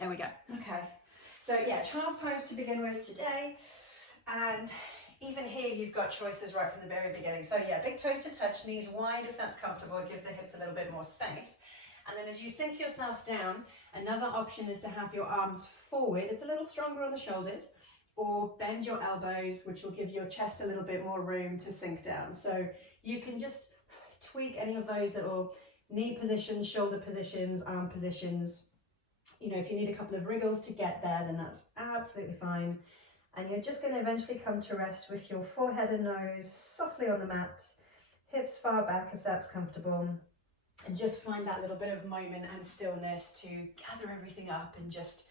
There we go. Okay. So yeah, child's pose to begin with today. And even here, you've got choices right from the very beginning. So yeah, big toes to touch, knees wide if that's comfortable. It gives the hips a little bit more space. And then as you sink yourself down, another option is to have your arms forward. It's a little stronger on the shoulders, or bend your elbows, which will give your chest a little bit more room to sink down. So you can just tweak any of those little knee positions, shoulder positions, arm positions. You know, if you need a couple of wriggles to get there, then that's absolutely fine. And you're just going to eventually come to rest with your forehead and nose softly on the mat, hips far back if that's comfortable. And just find that little bit of moment and stillness to gather everything up and just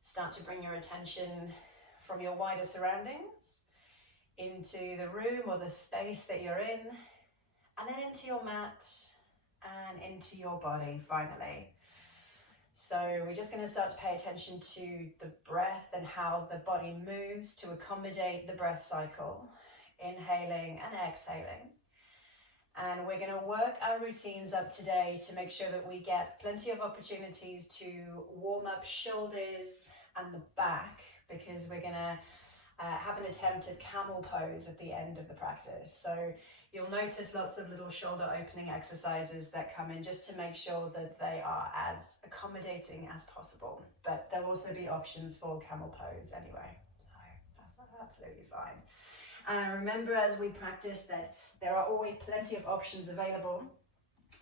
start to bring your attention from your wider surroundings into the room or the space that you're in, and then into your mat and into your body finally. So we're just going to start to pay attention to the breath and how the body moves to accommodate the breath cycle, inhaling and exhaling. And we're going to work our routines up today to make sure that we get plenty of opportunities to warm up shoulders and the back, because we're going to have an attempt at camel pose at the end of the practice. So you'll notice lots of little shoulder opening exercises that come in just to make sure that they are as accommodating as possible. But there'll also be options for camel pose anyway. So that's absolutely fine. Remember, as we practice, that there are always plenty of options available,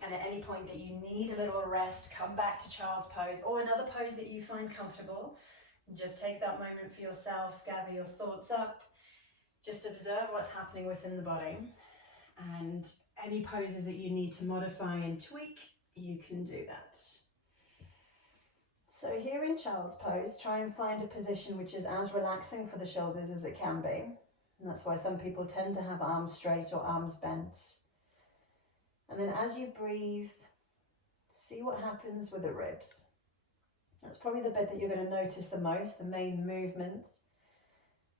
and at any point that you need a little rest, come back to child's pose or another pose that you find comfortable. Just take that moment for yourself, gather your thoughts up, just observe what's happening within the body, and any poses that you need to modify and tweak, you can do that. So here in child's pose, try and find a position which is as relaxing for the shoulders as it can be. And that's why some people tend to have arms straight or arms bent. And then as you breathe, see what happens with the ribs. That's probably the bit that you're going to notice the most, the main movement.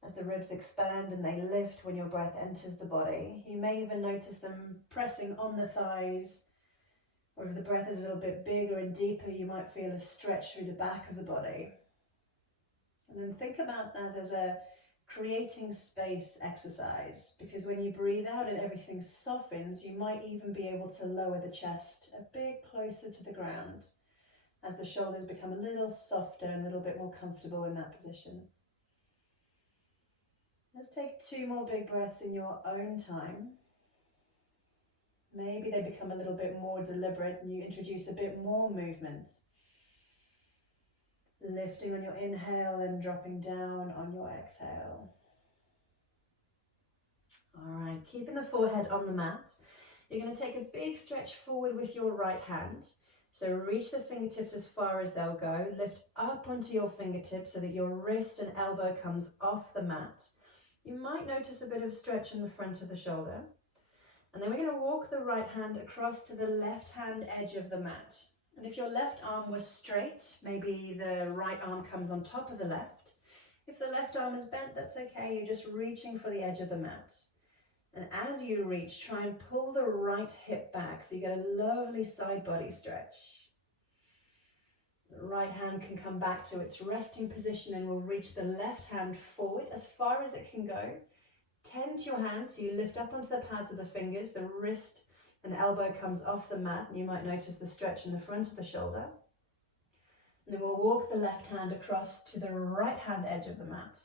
As the ribs expand and they lift when your breath enters the body. You may even notice them pressing on the thighs, or if the breath is a little bit bigger and deeper, you might feel a stretch through the back of the body. And then think about that as a creating space exercise, because when you breathe out and everything softens, you might even be able to lower the chest a bit closer to the ground as the shoulders become a little softer and a little bit more comfortable in that position. Let's take 2 more big breaths in your own time. Maybe they become a little bit more deliberate and you introduce a bit more movement. Lifting on your inhale and dropping down on your exhale. All right, keeping the forehead on the mat. You're going to take a big stretch forward with your right hand. So reach the fingertips as far as they'll go. Lift up onto your fingertips so that your wrist and elbow comes off the mat. You might notice a bit of stretch in the front of the shoulder. And then we're going to walk the right hand across to the left hand edge of the mat. And if your left arm was straight, maybe the right arm comes on top of the left. If the left arm is bent, that's okay. You're just reaching for the edge of the mat. And as you reach, try and pull the right hip back so you get a lovely side body stretch. The right hand can come back to its resting position and we'll reach the left hand forward as far as it can go. Tend to your hands so you lift up onto the pads of the fingers, the wrist and elbow comes off the mat, and you might notice the stretch in the front of the shoulder. And then we'll walk the left hand across to the right hand edge of the mat.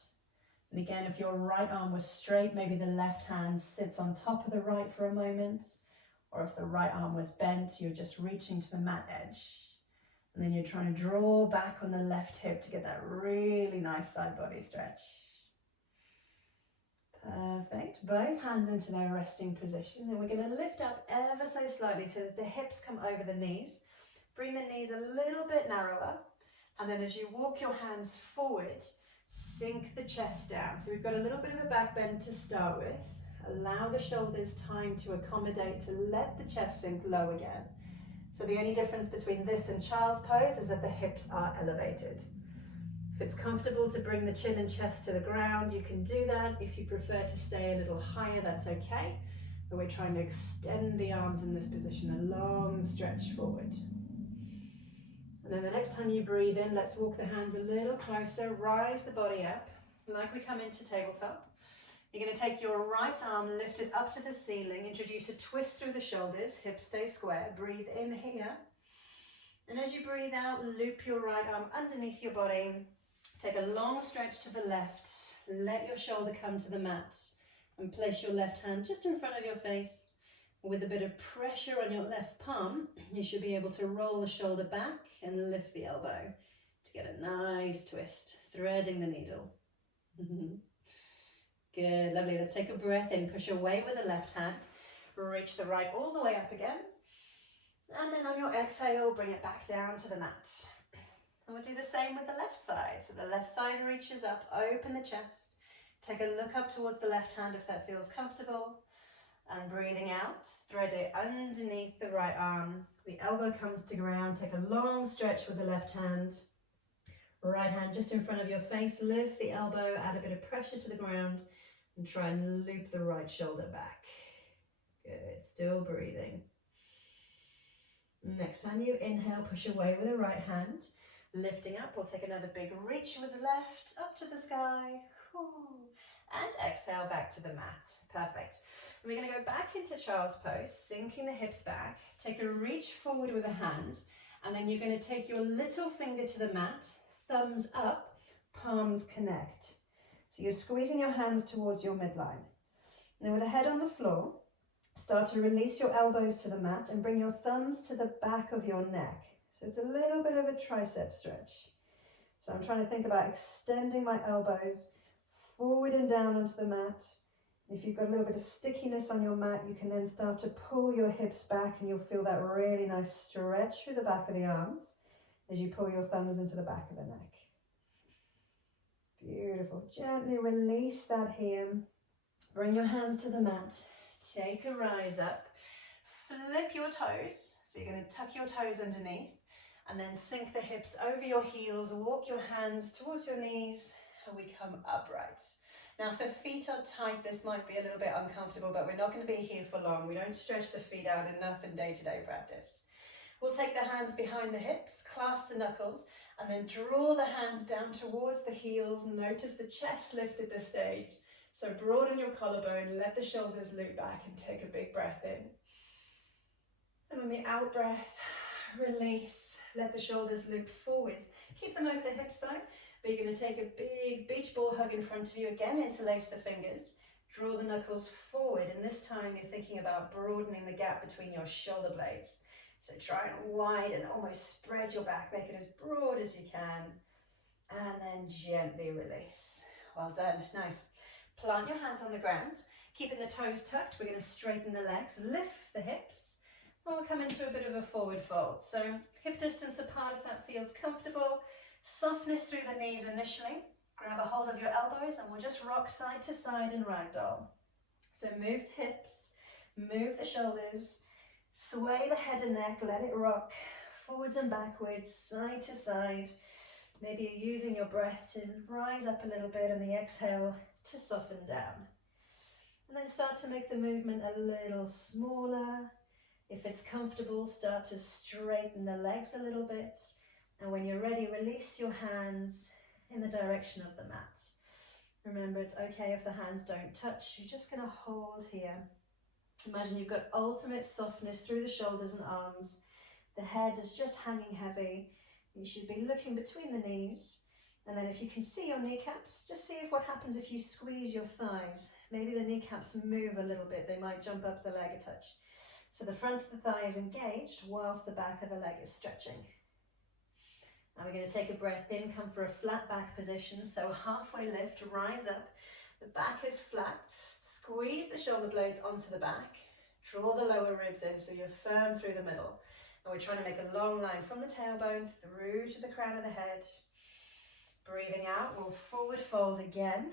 And again, if your right arm was straight, maybe the left hand sits on top of the right for a moment. Or if the right arm was bent, you're just reaching to the mat edge. And then you're trying to draw back on the left hip to get that really nice side body stretch. Perfect. Both hands into their resting position. And we're going to lift up ever so slightly so that the hips come over the knees. Bring the knees a little bit narrower. And then as you walk your hands forward, sink the chest down. So we've got a little bit of a back bend to start with. Allow the shoulders time to accommodate, to let the chest sink low again. So the only difference between this and child's pose is that the hips are elevated. If it's comfortable to bring the chin and chest to the ground, you can do that. If you prefer to stay a little higher, that's okay. But we're trying to extend the arms in this position, a long stretch forward. And then the next time you breathe in, let's walk the hands a little closer, rise the body up, like we come into tabletop. You're going to take your right arm, lift it up to the ceiling, introduce a twist through the shoulders, hips stay square, breathe in here. And as you breathe out, loop your right arm underneath your body, take a long stretch to the left, let your shoulder come to the mat, and place your left hand just in front of your face. With a bit of pressure on your left palm, you should be able to roll the shoulder back and lift the elbow to get a nice twist, threading the needle. Good, lovely. Let's take a breath in, push away with the left hand, reach the right all the way up again, and then on your exhale, bring it back down to the mat. And we'll do the same with the left side. So the left side reaches up, open the chest, take a look up towards the left hand if that feels comfortable. And breathing out, thread it underneath the right arm. The elbow comes to ground. Take a long stretch with the left hand. Right hand just in front of your face. Lift the elbow, add a bit of pressure to the ground, and try and loop the right shoulder back. Good, still breathing. Next time you inhale, push away with the right hand. Lifting up, we'll take another big reach with the left, up to the sky. And exhale back to the mat. Perfect. And we're going to go back into child's pose, sinking the hips back. Take a reach forward with the hands, and then you're going to take your little finger to the mat, thumbs up, palms connect. So you're squeezing your hands towards your midline. Now with the head on the floor, start to release your elbows to the mat and bring your thumbs to the back of your neck. So it's a little bit of a tricep stretch. So I'm trying to think about extending my elbows forward and down onto the mat. If you've got a little bit of stickiness on your mat, you can then start to pull your hips back and you'll feel that really nice stretch through the back of the arms as you pull your thumbs into the back of the neck. Beautiful. Gently release that here. Bring your hands to the mat. Take a rise up. Flip your toes. So you're going to tuck your toes underneath and then sink the hips over your heels. Walk your hands towards your knees and we come upright. Now if the feet are tight, this might be a little bit uncomfortable, but we're not going to be here for long. We don't stretch the feet out enough in day-to-day practice. We'll take the hands behind the hips, clasp the knuckles, and then draw the hands down towards the heels. Notice the chest lift at this stage. So broaden your collarbone, let the shoulders loop back and take a big breath in. And on the out breath, release, let the shoulders loop forwards. Keep them over the hips though, but you're going to take a big beach ball hug in front of you. Again, interlace the fingers, draw the knuckles forward, and this time you're thinking about broadening the gap between your shoulder blades. So try and widen, almost spread your back, make it as broad as you can, and then gently release. Well done, nice. Plant your hands on the ground, keeping the toes tucked. We're going to straighten the legs, lift the hips, and we'll come into a bit of a forward fold. So hip distance apart if that feels comfortable. Softness through the knees initially. Grab a hold of your elbows and we'll just rock side to side in ragdoll. So move the hips, move the shoulders, sway the head and neck, let it rock forwards and backwards, side to side. Maybe you're using your breath to rise up a little bit and the exhale to soften down. And then start to make the movement a little smaller. If it's comfortable, start to straighten the legs a little bit. And when you're ready, release your hands in the direction of the mat. Remember, it's okay if the hands don't touch. You're just going to hold here. Imagine you've got ultimate softness through the shoulders and arms. The head is just hanging heavy. You should be looking between the knees. And then if you can see your kneecaps, just see what happens if you squeeze your thighs. Maybe the kneecaps move a little bit. They might jump up the leg a touch. So the front of the thigh is engaged whilst the back of the leg is stretching. Now we're going to take a breath in, come for a flat back position. So halfway lift, rise up. The back is flat. Squeeze the shoulder blades onto the back. Draw the lower ribs in so you're firm through the middle. And we're trying to make a long line from the tailbone through to the crown of the head. Breathing out, we'll forward fold again.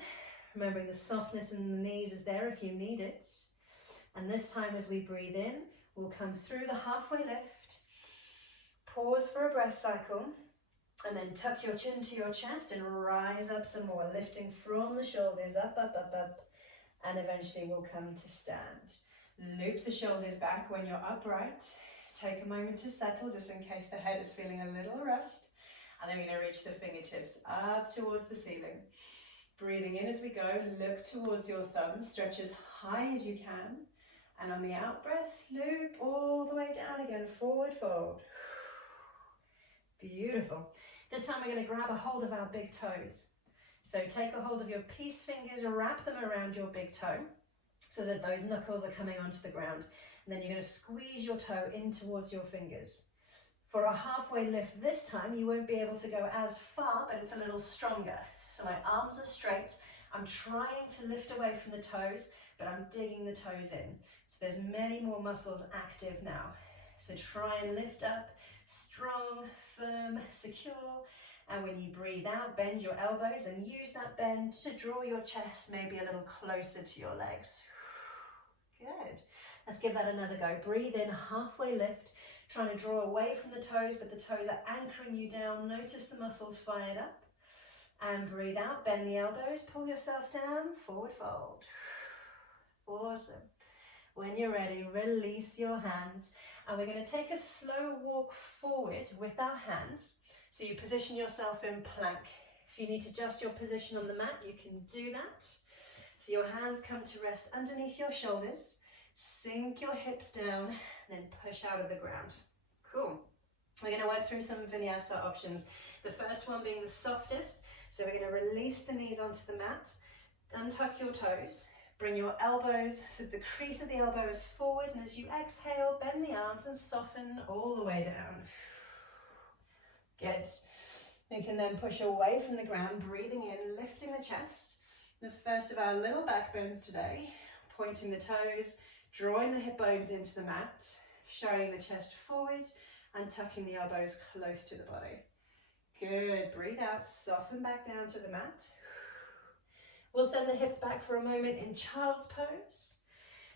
Remembering the softness in the knees is there if you need it. And this time as we breathe in, we'll come through the halfway lift. Pause for a breath cycle. And then tuck your chin to your chest and rise up some more, lifting from the shoulders, up, up, up, up. And eventually we'll come to stand. Loop the shoulders back when you're upright. Take a moment to settle, just in case the head is feeling a little rushed. And then we're going to reach the fingertips up towards the ceiling. Breathing in as we go, look towards your thumbs, stretch as high as you can. And on the out breath, loop all the way down again, forward fold. Beautiful. This time we're going to grab a hold of our big toes. So take a hold of your peace fingers, wrap them around your big toe so that those knuckles are coming onto the ground. And then you're going to squeeze your toe in towards your fingers. For a halfway lift this time, you won't be able to go as far, but it's a little stronger. So my arms are straight. I'm trying to lift away from the toes, but I'm digging the toes in. So there's many more muscles active now. So try and lift up, strong, firm, secure. And when you breathe out, bend your elbows and use that bend to draw your chest maybe a little closer to your legs. Good. Let's give that another go. Breathe in, halfway lift, trying to draw away from the toes, but the toes are anchoring you down. Notice the muscles fired up. And breathe out, bend the elbows, pull yourself down, forward fold. Awesome. When you're ready, release your hands. And we're going to take a slow walk forward with our hands. So you position yourself in plank. If you need to adjust your position on the mat, you can do that. So your hands come to rest underneath your shoulders. Sink your hips down, then push out of the ground. Cool. We're going to work through some vinyasa options. The first one being the softest. So we're going to release the knees onto the mat. Untuck your toes. Bring your elbows, so the crease of the elbow is forward, and as you exhale, bend the arms and soften all the way down. Good. You can then push away from the ground, breathing in, lifting the chest. The first of our little back bends today, pointing the toes, drawing the hip bones into the mat, showing the chest forward, and tucking the elbows close to the body. Good. Breathe out, soften back down to the mat. We'll send the hips back for a moment in child's pose.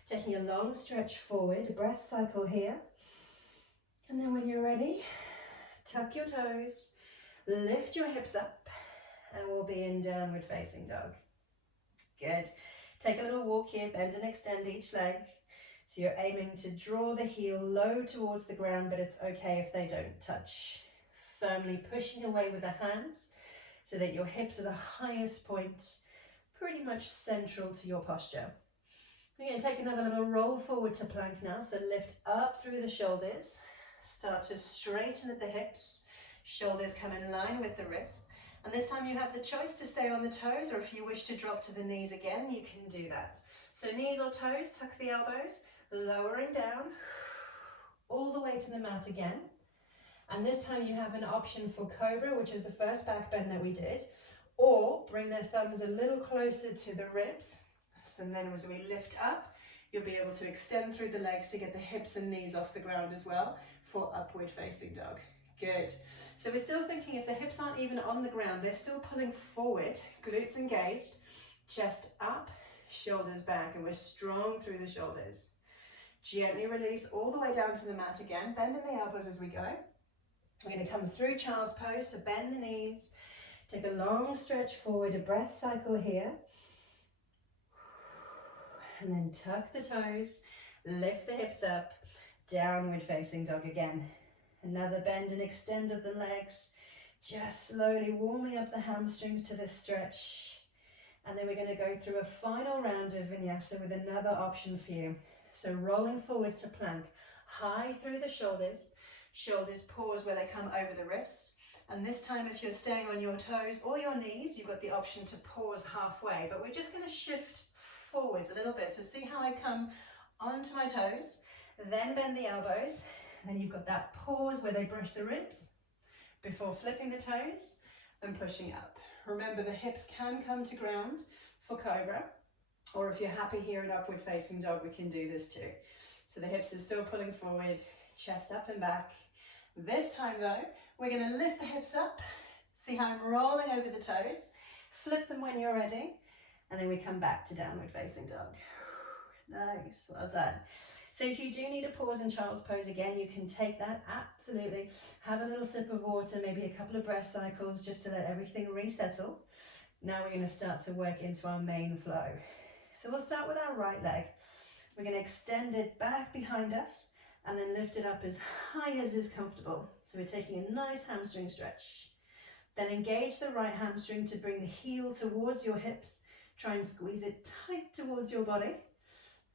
Taking a long stretch forward, a breath cycle here. And then when you're ready, tuck your toes, lift your hips up, and we'll be in downward facing dog. Good. Take a little walk here, bend and extend each leg. So you're aiming to draw the heel low towards the ground, but it's okay if they don't touch. Firmly pushing away with the hands so that your hips are the highest point, pretty much central to your posture. We're going to take another little roll forward to plank now. So lift up through the shoulders, start to straighten at the hips, shoulders come in line with the wrists. And this time you have the choice to stay on the toes, or if you wish to drop to the knees again, you can do that. So knees or toes, tuck the elbows, lowering down, all the way to the mat again. And this time you have an option for cobra, which is the first back bend that we did, or bring the thumbs a little closer to the ribs. And then as we lift up, you'll be able to extend through the legs to get the hips and knees off the ground as well for upward facing dog. Good. So we're still thinking if the hips aren't even on the ground, they're still pulling forward, glutes engaged, chest up, shoulders back, and we're strong through the shoulders. Gently release all the way down to the mat again, bending the elbows as we go. We're going to come through child's pose, so bend the knees, take a long stretch forward, a breath cycle here. And then tuck the toes, lift the hips up, downward facing dog again. Another bend and extend of the legs, just slowly warming up the hamstrings to this stretch. And then we're going to go through a final round of vinyasa with another option for you. So rolling forwards to plank, high through the shoulders, shoulders pause where they come over the wrists. And this time if you're staying on your toes or your knees, you've got the option to pause halfway, but we're just going to shift forwards a little bit. So see how I come onto my toes, then bend the elbows, then you've got that pause where they brush the ribs before flipping the toes and pushing up. Remember, the hips can come to ground for cobra, or if you're happy here in upward facing dog, we can do this too. So the hips are still pulling forward, chest up and back. This time though, we're going to lift the hips up. See how I'm rolling over the toes. Flip them when you're ready. And then we come back to downward facing dog. Nice, well done. So if you do need a pause in child's pose again, you can take that, absolutely. Have a little sip of water, maybe a couple of breath cycles just to let everything resettle. Now we're going to start to work into our main flow. So we'll start with our right leg. We're going to extend it back behind us, and then lift it up as high as is comfortable. So we're taking a nice hamstring stretch. Then engage the right hamstring to bring the heel towards your hips. Try and squeeze it tight towards your body.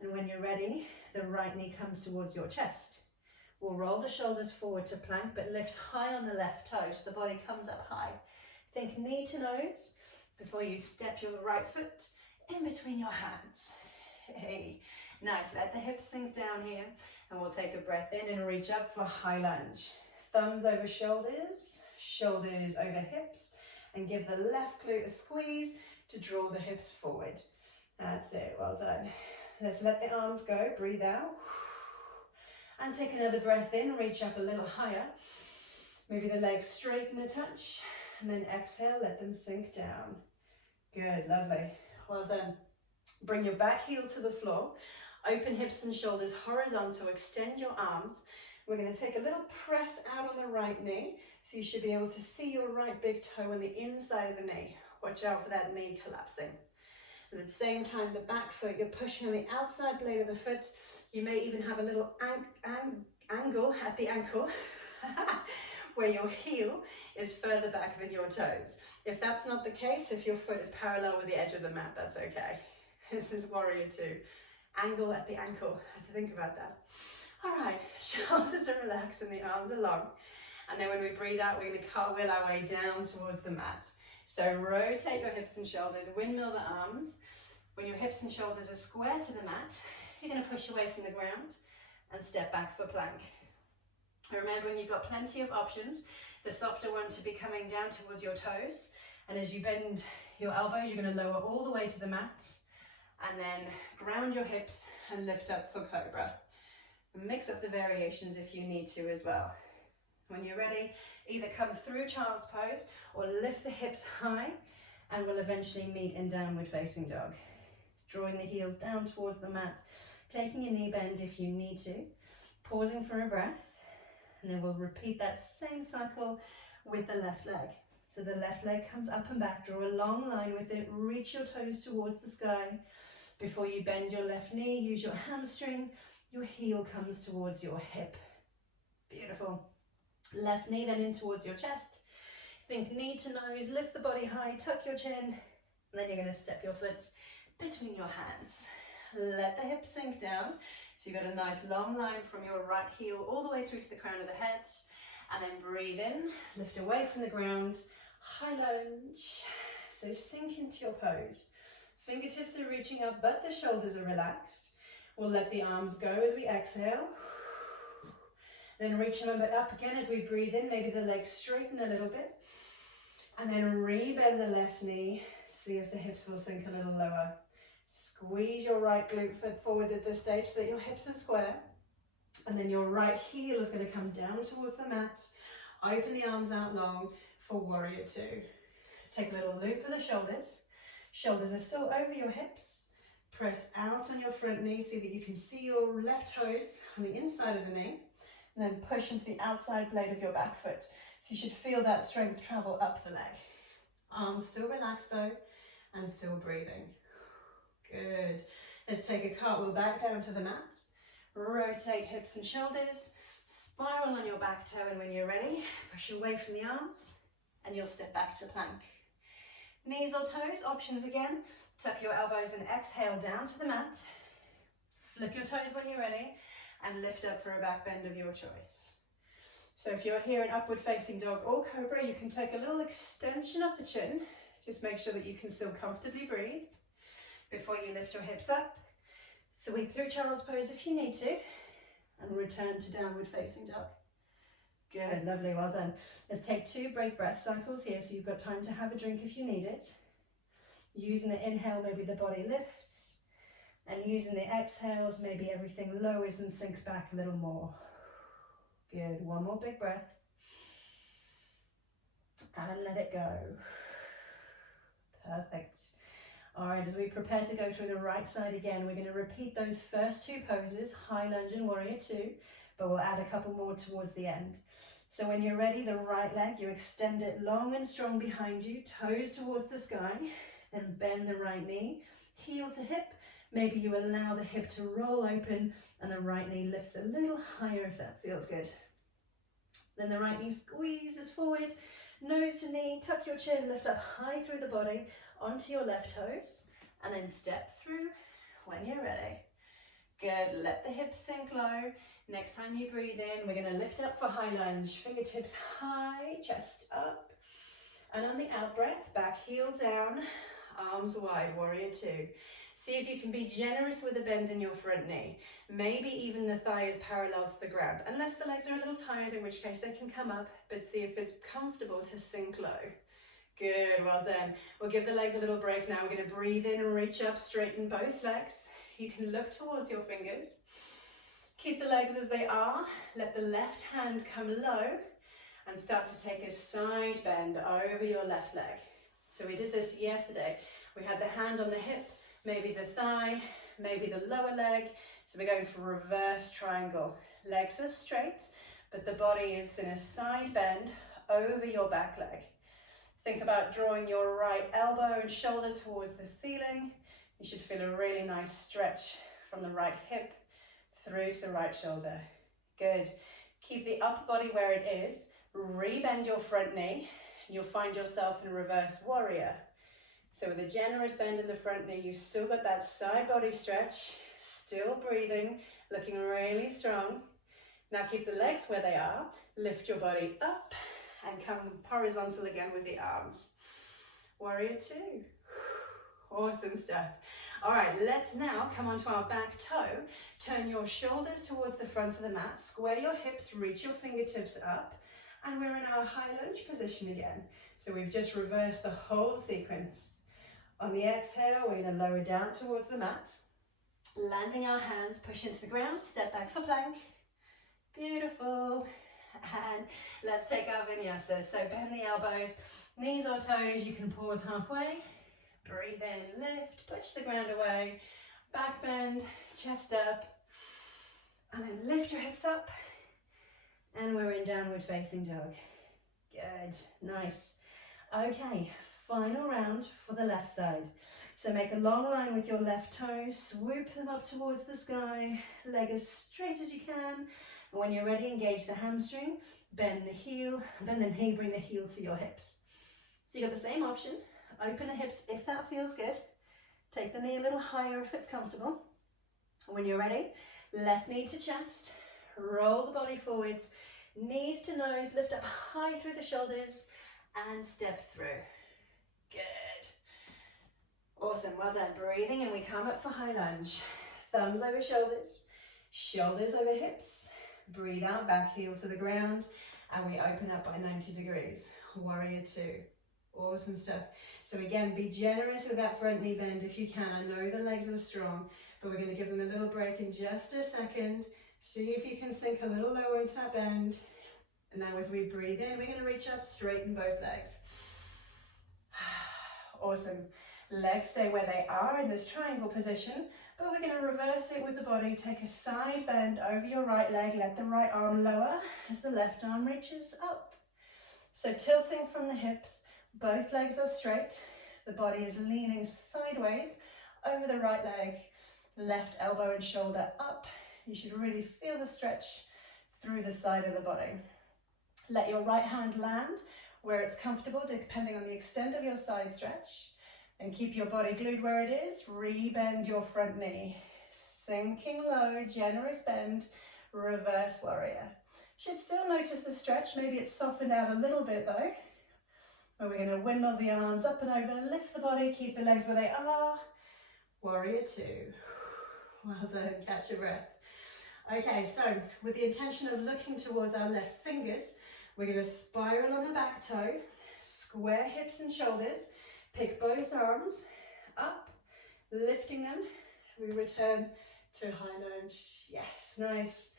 And when you're ready, the right knee comes towards your chest. We'll roll the shoulders forward to plank, but lift high on the left toe so the body comes up high. Think knee to nose before you step your right foot in between your hands. Hey, nice. Let the hips sink down here, and we'll take a breath in and reach up for high lunge. Thumbs over shoulders, shoulders over hips, and give the left glute a squeeze to draw the hips forward. That's it, well done. Let's let the arms go, breathe out. And take another breath in, reach up a little higher. Maybe the legs straighten a touch, and then exhale, let them sink down. Good, lovely, well done. Bring your back heel to the floor, open hips and shoulders horizontal, extend your arms. We're going to take a little press out on the right knee, so you should be able to see your right big toe on the inside of the knee. Watch out for that knee collapsing. And at the same time, the back foot, you're pushing on the outside blade of the foot. You may even have a little angle at the ankle where your heel is further back than your toes. If that's not the case, if your foot is parallel with the edge of the mat, that's okay. This is warrior two. Angle at the ankle. I have to think about that. All right, shoulders are relaxed and the arms are long. And then when we breathe out, we're going to cartwheel our way down towards the mat. So rotate your hips and shoulders, windmill the arms. When your hips and shoulders are square to the mat, you're going to push away from the ground and step back for plank. Remember, when you've got plenty of options, the softer one to be coming down towards your toes. And as you bend your elbows, you're going to lower all the way to the mat. And then ground your hips and lift up for cobra. Mix up the variations if you need to as well. When you're ready, either come through child's pose or lift the hips high, and we'll eventually meet in downward facing dog. Drawing the heels down towards the mat, taking a knee bend if you need to, pausing for a breath, and then we'll repeat that same cycle with the left leg. So the left leg comes up and back, draw a long line with it, reach your toes towards the sky. Before you bend your left knee, use your hamstring, your heel comes towards your hip. Beautiful. Left knee then in towards your chest. Think knee to nose, lift the body high, tuck your chin, and then you're going to step your foot between your hands. Let the hips sink down. So you've got a nice long line from your right heel all the way through to the crown of the head. And then breathe in, lift away from the ground, high lunge. So sink into your pose. Fingertips are reaching up, but the shoulders are relaxed. We'll let the arms go as we exhale. Then reach them up again as we breathe in. Maybe the legs straighten a little bit. And then re-bend the left knee. See if the hips will sink a little lower. Squeeze your right glute foot forward at this stage so that your hips are square. And then your right heel is going to come down towards the mat. Open the arms out long for warrior two. Let's take a little loop of the shoulders. Shoulders are still over your hips. Press out on your front knee so that you can see your left toes on the inside of the knee. And then push into the outside blade of your back foot. So you should feel that strength travel up the leg. Arms still relaxed though, and still breathing. Good. Let's take a cartwheel back down to the mat. Rotate hips and shoulders. Spiral on your back toe, and when you're ready, push away from the arms, and you'll step back to plank. Knees or toes, options again. Tuck your elbows and exhale down to the mat. Flip your toes when you're ready, and lift up for a back bend of your choice. So if you're here in upward facing dog or cobra, you can take a little extension of the chin. Just make sure that you can still comfortably breathe before you lift your hips up. Sweep through child's pose if you need to, and return to downward facing dog. Good, lovely, well done. Let's take 2 break breath cycles here, so you've got time to have a drink if you need it. Using the inhale, maybe the body lifts, and using the exhales, maybe everything lowers and sinks back a little more. Good, one more big breath. And let it go. Perfect. All right, as we prepare to go through the right side again, we're going to repeat those first 2 poses, high lunge and warrior two, but we'll add a couple more towards the end. So when you're ready, the right leg, you extend it long and strong behind you, toes towards the sky, then bend the right knee, heel to hip, Maybe you allow the hip to roll open and the right knee lifts a little higher if that feels good. Then the right knee squeezes forward, nose to knee, tuck your chin, lift up high through the body onto your left toes, and then step through when you're ready. Good, let the hips sink low. Next time you breathe in, we're gonna lift up for high lunge, fingertips high, chest up. And on the out breath, back heel down, arms wide, warrior two. See if you can be generous with a bend in your front knee. Maybe even the thigh is parallel to the ground, unless the legs are a little tired, in which case they can come up, but see if it's comfortable to sink low. Good, well done. We'll give the legs a little break now. We're gonna breathe in and reach up, straighten both legs. You can look towards your fingers. Keep the legs as they are. Let the left hand come low and start to take a side bend over your left leg. So we did this yesterday. We had the hand on the hip, maybe the thigh, maybe the lower leg. So we're going for reverse triangle. Legs are straight, but the body is in a side bend over your back leg. Think about drawing your right elbow and shoulder towards the ceiling. You should feel a really nice stretch from the right hip through to the right shoulder. Good. Keep the upper body where it is. Rebend your front knee, and you'll find yourself in reverse warrior. So with a generous bend in the front knee, you've still got that side body stretch, still breathing, looking really strong. Now keep the legs where they are. Lift your body up and come horizontal again with the arms. Warrior two. Awesome stuff. All right, let's now come onto our back toe. Turn your shoulders towards the front of the mat. Square your hips, reach your fingertips up. And we're in our high lunge position again. So we've just reversed the whole sequence. On the exhale, we're going to lower down towards the mat. Landing our hands, push into the ground, step back for plank. Beautiful. And let's take our vinyasa. So bend the elbows, knees or toes. You can pause halfway. Breathe in, lift, push the ground away. Back bend, chest up. And then lift your hips up. And we're in downward facing dog. Good, nice. Okay, final round for the left side. So make a long line with your left toes, swoop them up towards the sky, leg as straight as you can. And when you're ready, engage the hamstring, bend the knee, bring the heel to your hips. So you've got the same option, open the hips if that feels good. Take the knee a little higher if it's comfortable. When you're ready, left knee to chest, roll the body forwards, knees to nose, lift up high through the shoulders and step through. Good. Awesome, well done. Breathing in, we come up for high lunge. Thumbs over shoulders, shoulders over hips. Breathe out, back heel to the ground, and we open up by 90 degrees. Warrior two. Awesome stuff. So again, be generous with that front knee bend if you can. I know the legs are strong, but we're going to give them a little break in just a second. See if you can sink a little lower into that bend. And now as we breathe in, we're going to reach up, straighten both legs. Awesome. Legs stay where they are in this triangle position, but we're going to reverse it with the body. Take a side bend over your right leg. Let the right arm lower as the left arm reaches up. So tilting from the hips, both legs are straight. The body is leaning sideways over the right leg. Left elbow and shoulder up. You should really feel the stretch through the side of the body. Let your right hand land where it's comfortable, depending on the extent of your side stretch. And keep your body glued where it is. Rebend your front knee. Sinking low, generous bend, reverse warrior. Should still notice the stretch. Maybe it's softened out a little bit though. But we're going to windmill the arms up and over, lift the body, keep the legs where they are. Warrior two. Well done, catch your breath. Okay, so with the intention of looking towards our left fingers, we're going to spiral on the back toe, square hips and shoulders, pick both arms up, lifting them. We return to high lunge. Yes, nice.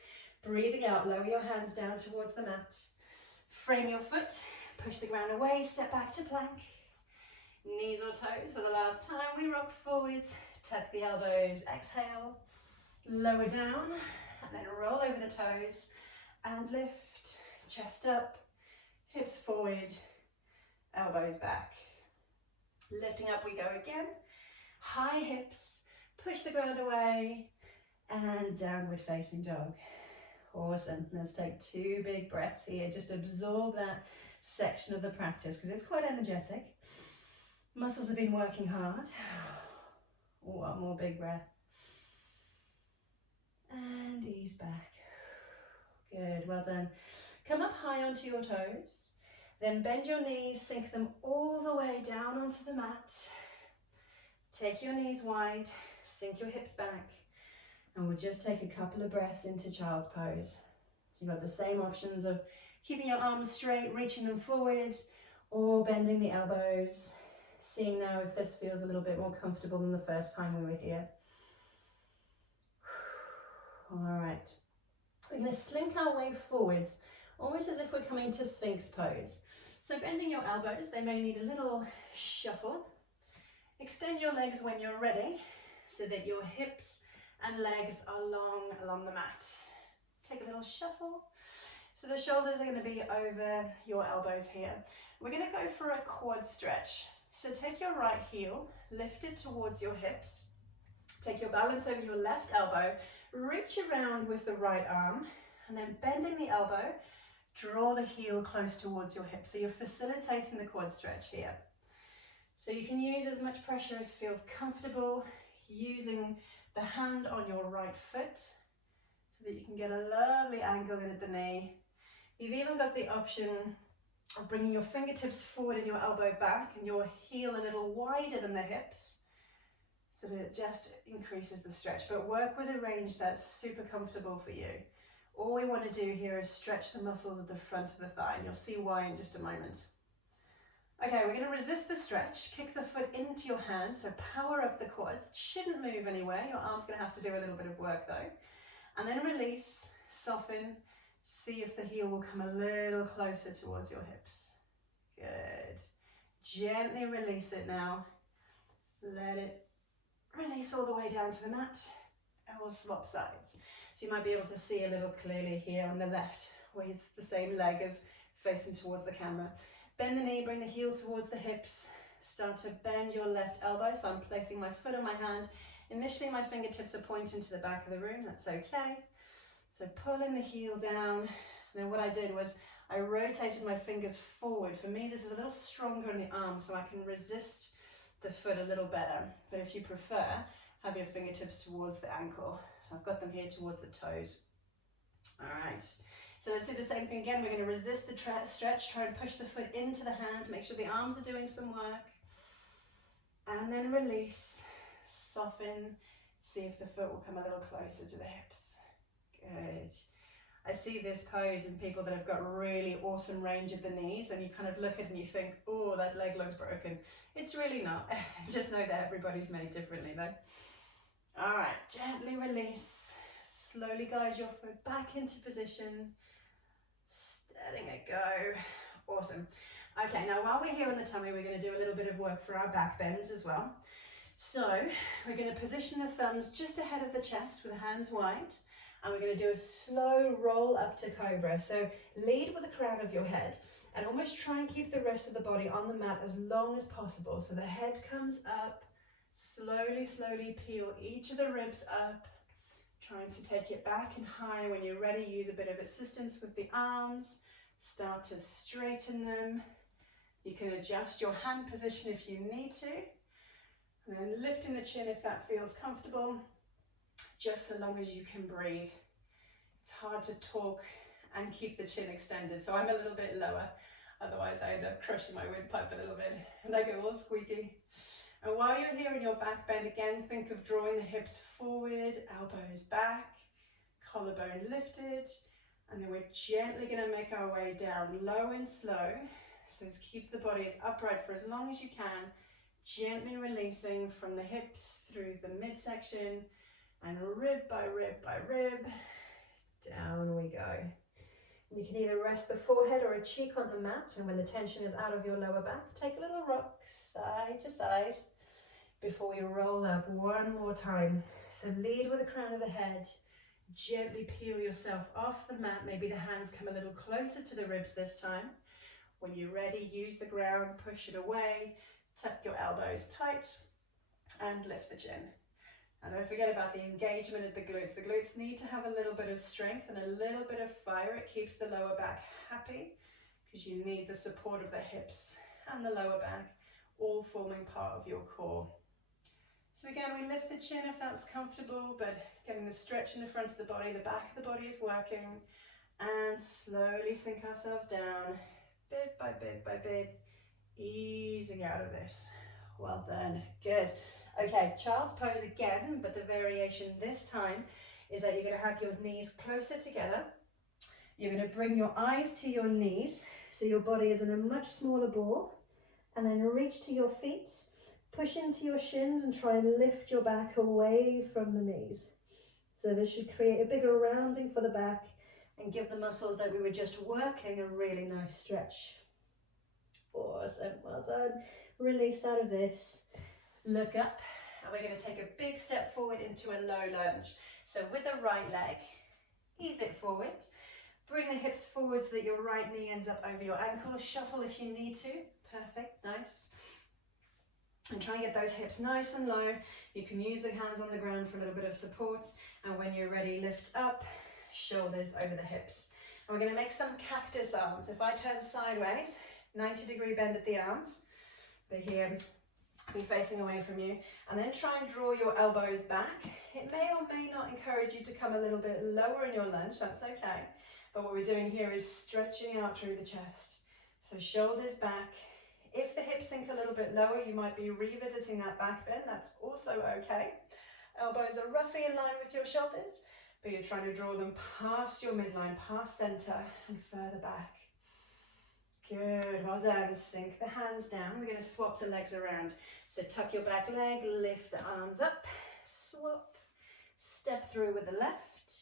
Breathing out, lower your hands down towards the mat. Frame your foot, push the ground away, step back to plank. Knees or toes for the last time. We rock forwards, tuck the elbows, exhale, lower down, and then roll over the toes and lift, chest up, hips forward, elbows back. Lifting up we go again. High hips, Push the ground away and downward facing dog. Awesome. Let's take 2 big breaths here. Just absorb that section of the practice because it's quite energetic. Muscles have been working hard. One more big breath. And ease back. Good, well done. Come up high onto your toes. Then bend your knees, sink them all the way down onto the mat. Take your knees wide, sink your hips back. And we'll just take a couple of breaths into child's pose. You've got the same options of keeping your arms straight, reaching them forward, or bending the elbows. Seeing now if this feels a little bit more comfortable than the first time we were here. All right. We're going to slink our way forwards, almost as if we're coming to Sphinx pose. So bending your elbows, they may need a little shuffle. Extend your legs when you're ready, so that your hips and legs are long along the mat. Take a little shuffle. So the shoulders are going to be over your elbows here. We're going to go for a quad stretch. So take your right heel, lift it towards your hips. Take your balance over your left elbow, reach around with the right arm, and then bending the elbow, draw the heel close towards your hip. So you're facilitating the quad stretch here. So you can use as much pressure as feels comfortable, using the hand on your right foot so that you can get a lovely angle in at the knee. You've even got the option of bringing your fingertips forward and your elbow back and your heel a little wider than the hips so that it just increases the stretch. But work with a range that's super comfortable for you. All we want to do here is stretch the muscles at the front of the thigh, and you'll see why in just a moment. Okay, we're going to resist the stretch, kick the foot into your hands, so power up the quads. It shouldn't move anywhere, your arm's going to have to do a little bit of work though. And then release, soften, see if the heel will come a little closer towards your hips. Good. Gently release it now. Let it release all the way down to the mat, and we'll swap sides. So you might be able to see a little clearly here on the left, where it's the same leg as facing towards the camera. Bend the knee, bring the heel towards the hips. Start to bend your left elbow. So I'm placing my foot on my hand. Initially my fingertips are pointing to the back of the room, that's okay. So pulling the heel down. And then what I did was I rotated my fingers forward. For me, this is a little stronger in the arm, so I can resist the foot a little better. But if you prefer, have your fingertips towards the ankle. So I've got them here towards the toes. All right. So let's do the same thing again. We're going to resist the stretch, try and push the foot into the hand, make sure the arms are doing some work. And then release, soften, see if the foot will come a little closer to the hips. Good. I see this pose in people that have got really awesome range of the knees, and you kind of look at it and you think, oh, that leg looks broken. It's really not. Just know that everybody's made differently though. All right, gently release. Slowly guide your foot back into position. Letting it go. Awesome. Okay, now while we're here on the tummy, we're going to do a little bit of work for our back bends as well. So we're going to position the thumbs just ahead of the chest with the hands wide, and we're going to do a slow roll up to cobra. So lead with the crown of your head and almost try and keep the rest of the body on the mat as long as possible. So the head comes up, slowly, slowly peel each of the ribs up, trying to take it back and high. When you're ready, use a bit of assistance with the arms. Start to straighten them. You can adjust your hand position if you need to. And then lifting the chin if that feels comfortable, just so long as you can breathe. It's hard to talk and keep the chin extended, so I'm a little bit lower. Otherwise I end up crushing my windpipe a little bit and I go all squeaky. And while you're here in your back bend, again, think of drawing the hips forward, elbows back, collarbone lifted, and then we're gently going to make our way down low and slow. So just keep the body as upright for as long as you can, gently releasing from the hips through the midsection, and rib by rib by rib, down we go. You can either rest the forehead or a cheek on the mat, and when the tension is out of your lower back, take a little rock side to side before we roll up one more time. So lead with the crown of the head, gently peel yourself off the mat. Maybe the hands come a little closer to the ribs this time. When you're ready, use the ground, push it away, tuck your elbows tight, and lift the chin. And don't forget about the engagement of the glutes. The glutes need to have a little bit of strength and a little bit of fire. It keeps the lower back happy because you need the support of the hips and the lower back, all forming part of your core. So again, we lift the chin if that's comfortable, but getting the stretch in the front of the body, the back of the body is working, and slowly sink ourselves down, bit by bit by bit, easing out of this. Well done, good. Okay, child's pose again, but the variation this time is that you're going to have your knees closer together. You're going to bring your eyes to your knees, so your body is in a much smaller ball, and then reach to your feet, push into your shins and try and lift your back away from the knees. So this should create a bigger rounding for the back and give the muscles that we were just working a really nice stretch. Awesome, well done. Release out of this. Look up, and we're going to take a big step forward into a low lunge. So with the right leg, ease it forward. Bring the hips forward so that your right knee ends up over your ankle. Shuffle if you need to. Perfect, nice. And try and get those hips nice and low. You can use the hands on the ground for a little bit of support. And when you're ready, lift up, shoulders over the hips. And we're going to make some cactus arms. If I turn sideways, 90-degree bend at the arms. But here, be facing away from you, and then try and draw your elbows back. It may or may not encourage you to come a little bit lower in your lunge, that's okay. But what we're doing here is stretching out through the chest. So shoulders back. If the hips sink a little bit lower, you might be revisiting that back bend, that's also okay. Elbows are roughly in line with your shoulders, but you're trying to draw them past your midline, past center, and further back. Good, well done. Sink the hands down. We're going to swap the legs around. So tuck your back leg, lift the arms up, swap, step through with the left,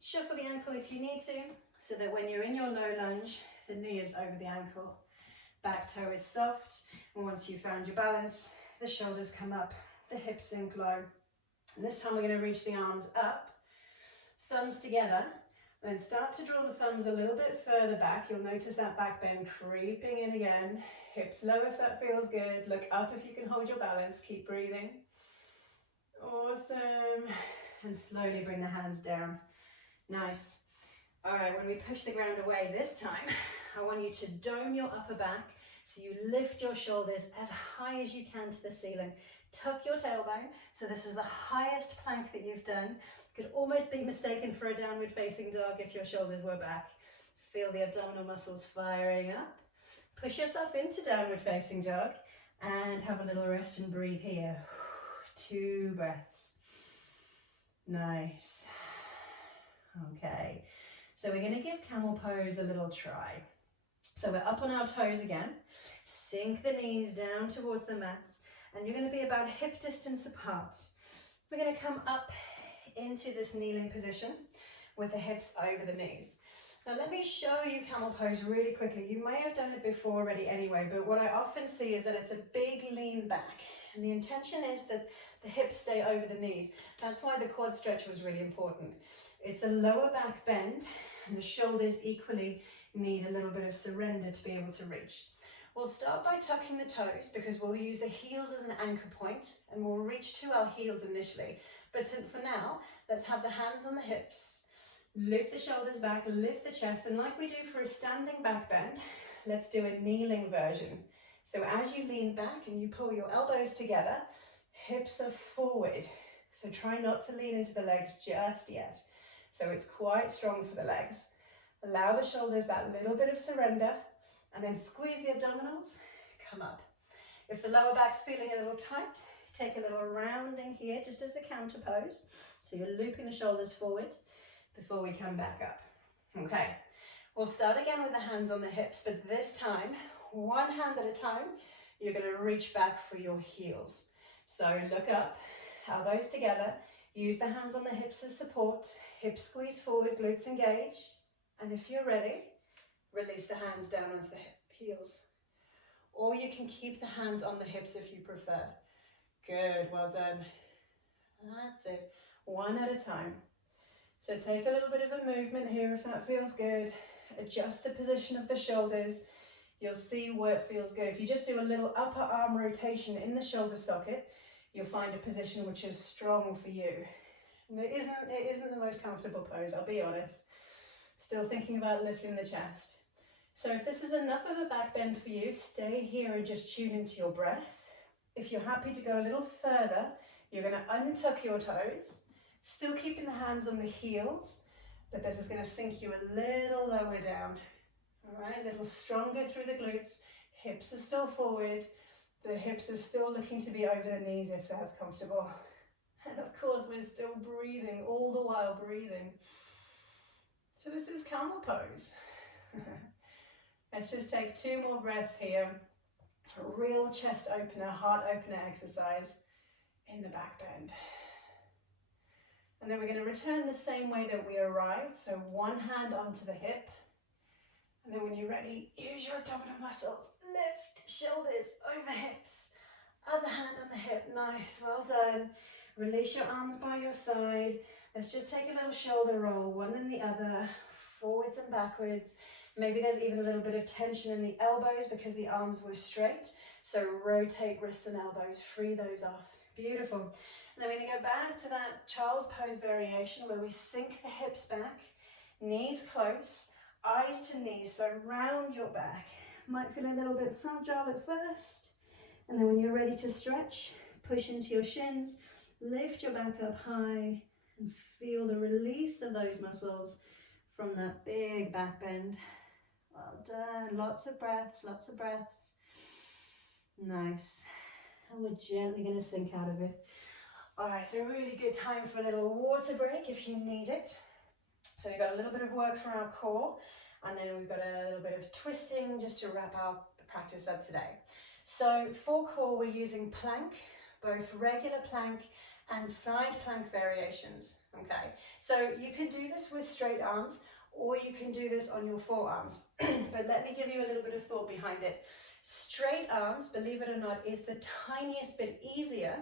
shuffle the ankle if you need to, so that when you're in your low lunge, the knee is over the ankle, back toe is soft, and once you've found your balance, the shoulders come up, the hips sink low. And this time we're going to reach the arms up, thumbs together. Then start to draw the thumbs a little bit further back. You'll notice that back bend creeping in again. Hips low if that feels good. Look up if you can hold your balance. Keep breathing. Awesome. And slowly bring the hands down. Nice. All right, when we push the ground away this time, I want you to dome your upper back so you lift your shoulders as high as you can to the ceiling. Tuck your tailbone. So this is the highest plank that you've done. Could almost be mistaken for a downward facing dog if your shoulders were back. Feel the abdominal muscles firing up. Push yourself into downward facing dog and have a little rest and breathe here. 2 breaths. Nice. Okay, so we're going to give camel pose a little try. So we're up on our toes again. Sink the knees down towards the mat, and you're going to be about hip distance apart. We're going to come up into this kneeling position with the hips over the knees. Now let me show you camel pose really quickly. You may have done it before already anyway, but what I often see is that it's a big lean back, and the intention is that the hips stay over the knees. That's why the quad stretch was really important. It's a lower back bend, and the shoulders equally need a little bit of surrender to be able to reach. We'll start by tucking the toes because we'll use the heels as an anchor point, and we'll reach to our heels initially. But for now, let's have the hands on the hips, loop the shoulders back, lift the chest, and like we do for a standing back bend, let's do a kneeling version. So as you lean back and you pull your elbows together, hips are forward. So try not to lean into the legs just yet. So it's quite strong for the legs. Allow the shoulders that little bit of surrender, and then squeeze the abdominals, come up. If the lower back's feeling a little tight, take a little rounding here, just as a counter pose. So you're looping the shoulders forward before we come back up. Okay, we'll start again with the hands on the hips, but this time, one hand at a time, you're going to reach back for your heels. So look up, elbows together, use the hands on the hips as support, hips squeeze forward, glutes engaged, and if you're ready, release the hands down onto the heels. Or you can keep the hands on the hips if you prefer. Good, well done. That's it, one at a time. So take a little bit of a movement here if that feels good. Adjust the position of the shoulders. You'll see where it feels good. If you just do a little upper arm rotation in the shoulder socket, you'll find a position which is strong for you. And it isn't the most comfortable pose, I'll be honest. Still thinking about lifting the chest. So if this is enough of a back bend for you, stay here and just tune into your breath. If you're happy to go a little further, you're going to untuck your toes, still keeping the hands on the heels, but this is going to sink you a little lower down. All right, a little stronger through the glutes, hips are still forward, the hips are still looking to be over the knees if that's comfortable. And of course, we're still breathing, all the while breathing. So this is camel pose. Let's just take 2 more breaths here. A real chest opener, heart opener exercise in the back bend. And then we're going to return the same way that we arrived. So one hand onto the hip. And then when you're ready, use your abdominal muscles. Lift shoulders over hips. Other hand on the hip. Nice, well done. Release your arms by your side. Let's just take a little shoulder roll, one and the other, forwards and backwards. Maybe there's even a little bit of tension in the elbows because the arms were straight. So rotate wrists and elbows, free those off. Beautiful. And then we're going to go back to that child's pose variation where we sink the hips back, knees close, eyes to knees, so round your back. Might feel a little bit fragile at first. And then when you're ready to stretch, push into your shins, lift your back up high and feel the release of those muscles from that big back bend. Well done. Lots of breaths, lots of breaths. Nice. And we're gently going to sink out of it. All right, so really good time for a little water break if you need it. So we've got a little bit of work for our core, and then we've got a little bit of twisting just to wrap our practice up today. So for core, we're using plank, both regular plank and side plank variations, okay? So you can do this with straight arms, or you can do this on your forearms. But let me give you a little bit of thought behind it. Straight arms, believe it or not, is the tiniest bit easier,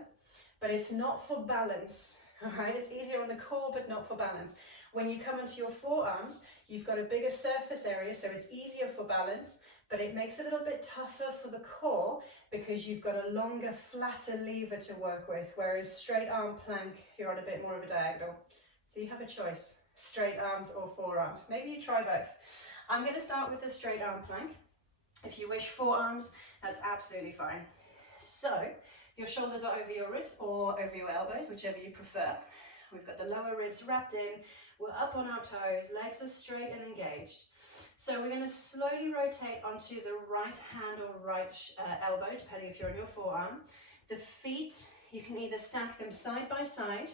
but it's not for balance, all right? It's easier on the core, but not for balance. When you come onto your forearms, you've got a bigger surface area, so it's easier for balance, but it makes it a little bit tougher for the core because you've got a longer, flatter lever to work with, whereas straight arm plank, you're on a bit more of a diagonal. So you have a choice, straight arms or forearms. Maybe you try both. I'm going to start with the straight arm plank. If you wish forearms, that's absolutely fine. So your shoulders are over your wrists or over your elbows, whichever you prefer. We've got the lower ribs wrapped in. We're up on our toes, legs are straight and engaged. So we're going to slowly rotate onto the right hand or right elbow, depending if you're on your forearm. The feet, you can either stack them side by side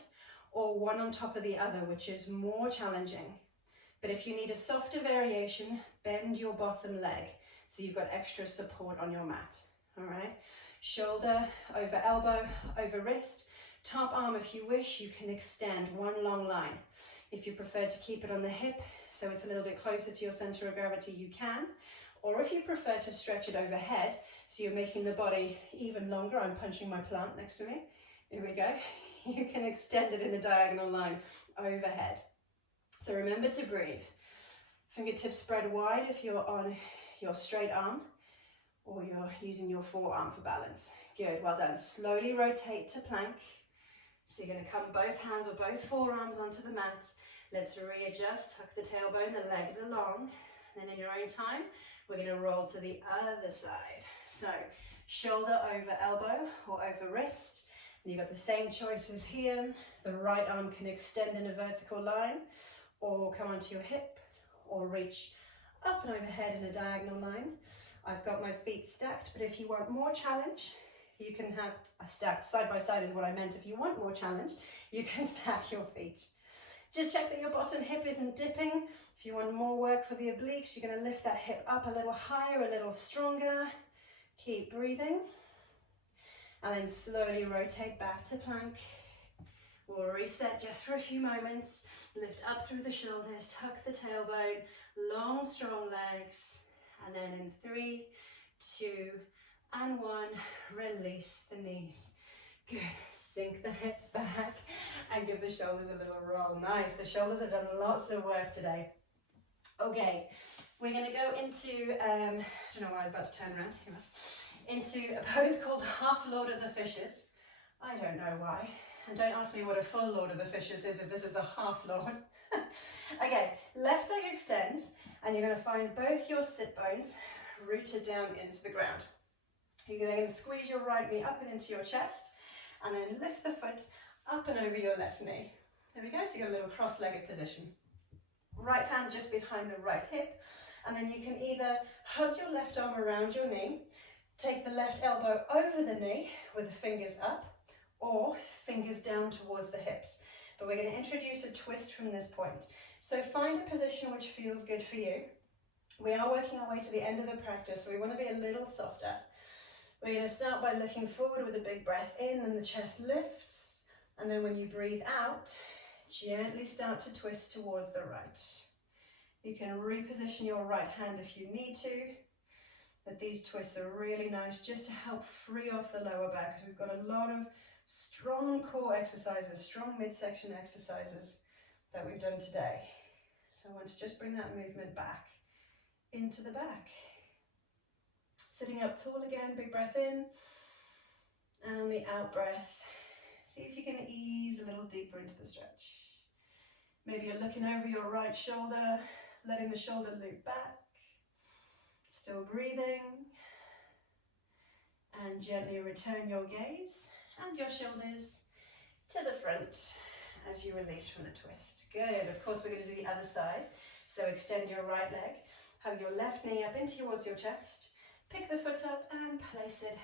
or one on top of the other, which is more challenging. But if you need a softer variation, bend your bottom leg so you've got extra support on your mat. All right, shoulder over elbow, over wrist. Top arm, if you wish, you can extend one long line. If you prefer to keep it on the hip, so it's a little bit closer to your center of gravity, you can. Or if you prefer to stretch it overhead, so you're making the body even longer. I'm punching my plant next to me. Here we go. You can extend it in a diagonal line overhead. So remember to breathe. Fingertips spread wide if you're on your straight arm, or you're using your forearm for balance. Good, well done. Slowly rotate to plank. So you're going to come both hands or both forearms onto the mat. Let's readjust, tuck the tailbone, the legs are long. Then in your own time, we're going to roll to the other side. So shoulder over elbow or over wrist. And you've got the same choices here. The right arm can extend in a vertical line or come onto your hip or reach up and overhead in a diagonal line. I've got my feet stacked, but if you want more challenge, you can have a stacked side by side is what I meant. If you want more challenge, you can stack your feet. Just check that your bottom hip isn't dipping. If you want more work for the obliques, you're going to lift that hip up a little higher, a little stronger. Keep breathing. And then slowly rotate back to plank. We'll reset just for a few moments. Lift up through the shoulders, tuck the tailbone, long, strong legs. And then in 3, 2, and 1, release the knees. Good. Sink the hips back and give the shoulders a little roll. Nice. The shoulders have done lots of work today. Okay, we're going to go into, I don't know why I was about to turn around, into a pose called Half Lord of the Fishes. I don't know why. And don't ask me what a full Lord of the Fishes is if this is a half Lord. Okay, left leg extends, and you're going to find both your sit bones rooted down into the ground. You're going to squeeze your right knee up and into your chest, and then lift the foot up and over your left knee. There we go, so you got a little cross-legged position. Right hand just behind the right hip, and then you can either hug your left arm around your knee, take the left elbow over the knee with the fingers up, or fingers down towards the hips. But we're going to introduce a twist from this point. So find a position which feels good for you. We are working our way to the end of the practice, so we want to be a little softer. We're going to start by looking forward with a big breath in, and the chest lifts. And then when you breathe out, gently start to twist towards the right. You can reposition your right hand if you need to, but these twists are really nice just to help free off the lower back, because we've got a lot of strong core exercises, strong midsection exercises that we've done today. So I want to just bring that movement back into the back. Sitting up tall again, big breath in, and on the out breath, see if you can ease a little deeper into the stretch. Maybe you're looking over your right shoulder, letting the shoulder loop back, still breathing, and gently return your gaze and your shoulders to the front as you release from the twist. Good. Of course, we're going to do the other side. So extend your right leg, hug your left knee up in towards your chest, pick the foot up and place it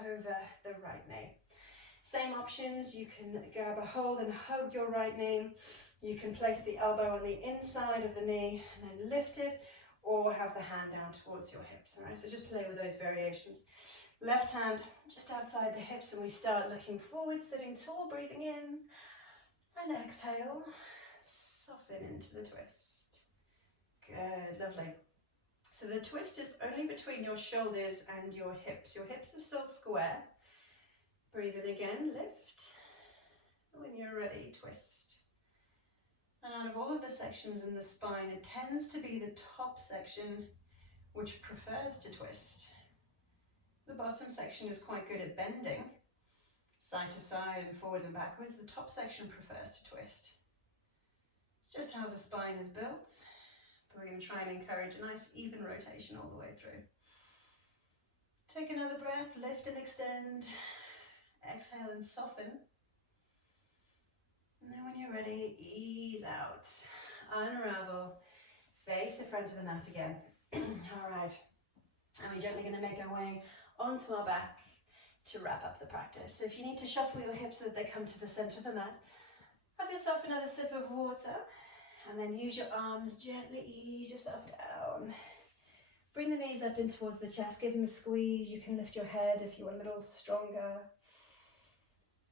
over the right knee. Same options, you can grab a hold and hug your right knee. You can place the elbow on the inside of the knee and then lift it, or have the hand down towards your hips. All right, so just play with those variations. Left hand just outside the hips, and we start looking forward, sitting tall, breathing in, and exhale, soften into the twist. Good, lovely. So the twist is only between your shoulders and your hips. Your hips are still square. Breathe in again, lift. When you're ready, twist. And out of all of the sections in the spine, it tends to be the top section which prefers to twist. The bottom section is quite good at bending, side to side and forward and backwards. The top section prefers to twist. It's just how the spine is built. But we're going to try and encourage a nice even rotation all the way through. Take another breath, lift and extend. Exhale and soften. And then when you're ready, ease out. Unravel. Face the front of the mat again. All right. And we're gently going to make our way onto our back to wrap up the practice. So if you need to shuffle your hips so that they come to the center of the mat, have yourself another sip of water, and then use your arms, gently ease yourself down. Bring the knees up in towards the chest, give them a squeeze. You can lift your head if you're a little stronger.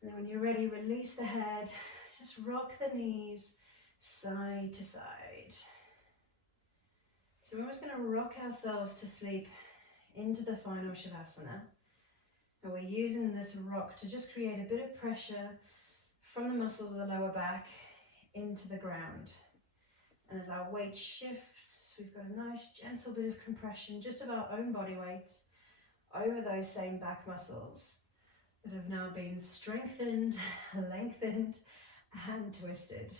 And then when you're ready, release the head, just rock the knees side to side. So we're just going to rock ourselves to sleep into the final Shavasana. And we're using this rock to just create a bit of pressure from the muscles of the lower back into the ground. And as our weight shifts, we've got a nice gentle bit of compression just of our own body weight over those same back muscles that have now been strengthened, lengthened, and twisted.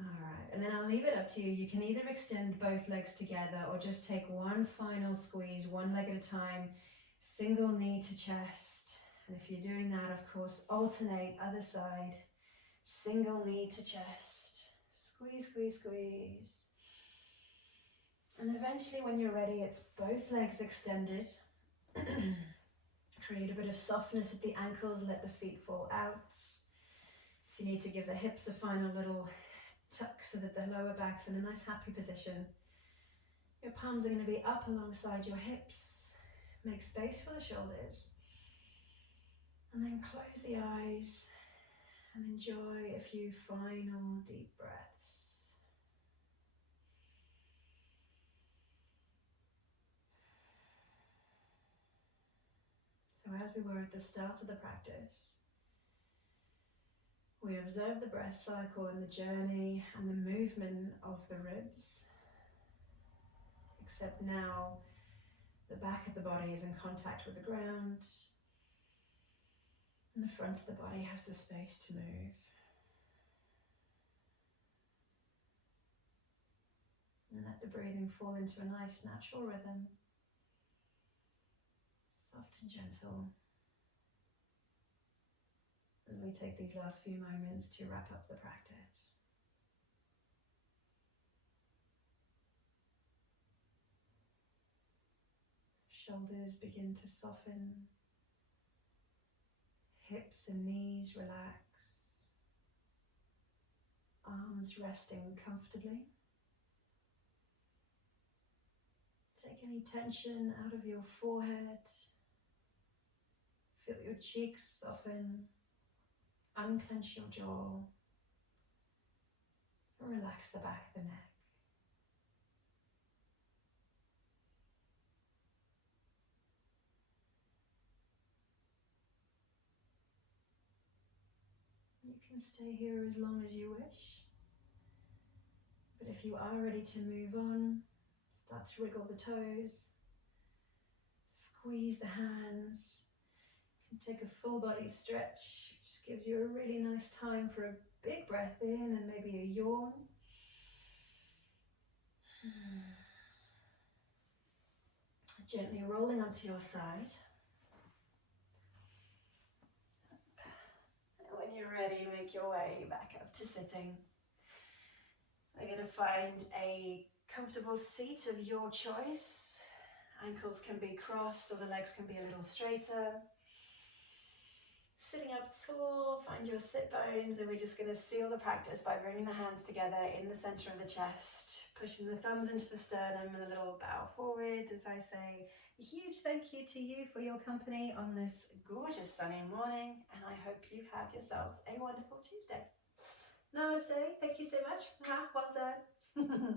Alright, and then I'll leave it up to you. You can either extend both legs together or just take one final squeeze, one leg at a time, single knee to chest. And if you're doing that, of course, alternate other side, single knee to chest, squeeze, squeeze, squeeze. And eventually when you're ready, it's both legs extended. Create a bit of softness at the ankles, let the feet fall out. If you need to give the hips a final little tuck so that the lower back's in a nice happy position. Your palms are going to be up alongside your hips. Make space for the shoulders. And then close the eyes and enjoy a few final deep breaths. So as we were at the start of the practice, we observe the breath cycle and the journey and the movement of the ribs, except now the back of the body is in contact with the ground, And the front of the body has the space to move. And let the breathing fall into a nice natural rhythm. Soft and gentle. As we take these last few moments to wrap up the practice. Shoulders begin to soften. Hips and knees relax. Arms resting comfortably. Take any tension out of your forehead. Feel your cheeks soften. Unclench your jaw. And relax the back of the neck. You can stay here as long as you wish. But if you are ready to move on, start to wriggle the toes. Squeeze the hands. You can take a full body stretch, which just gives you a really nice time for a big breath in and maybe a yawn. Gently rolling onto your side. And when you're ready, make your way back up to sitting. We're going to find a comfortable seat of your choice. Ankles can be crossed or the legs can be a little straighter. Sitting up tall, find your sit bones, and we're just going to seal the practice by bringing the hands together in the center of the chest, pushing the thumbs into the sternum and a little bow forward as I say a huge thank you to you for your company on this gorgeous sunny morning, and I hope you have yourselves a wonderful Tuesday. Namaste, thank you so much. Well done.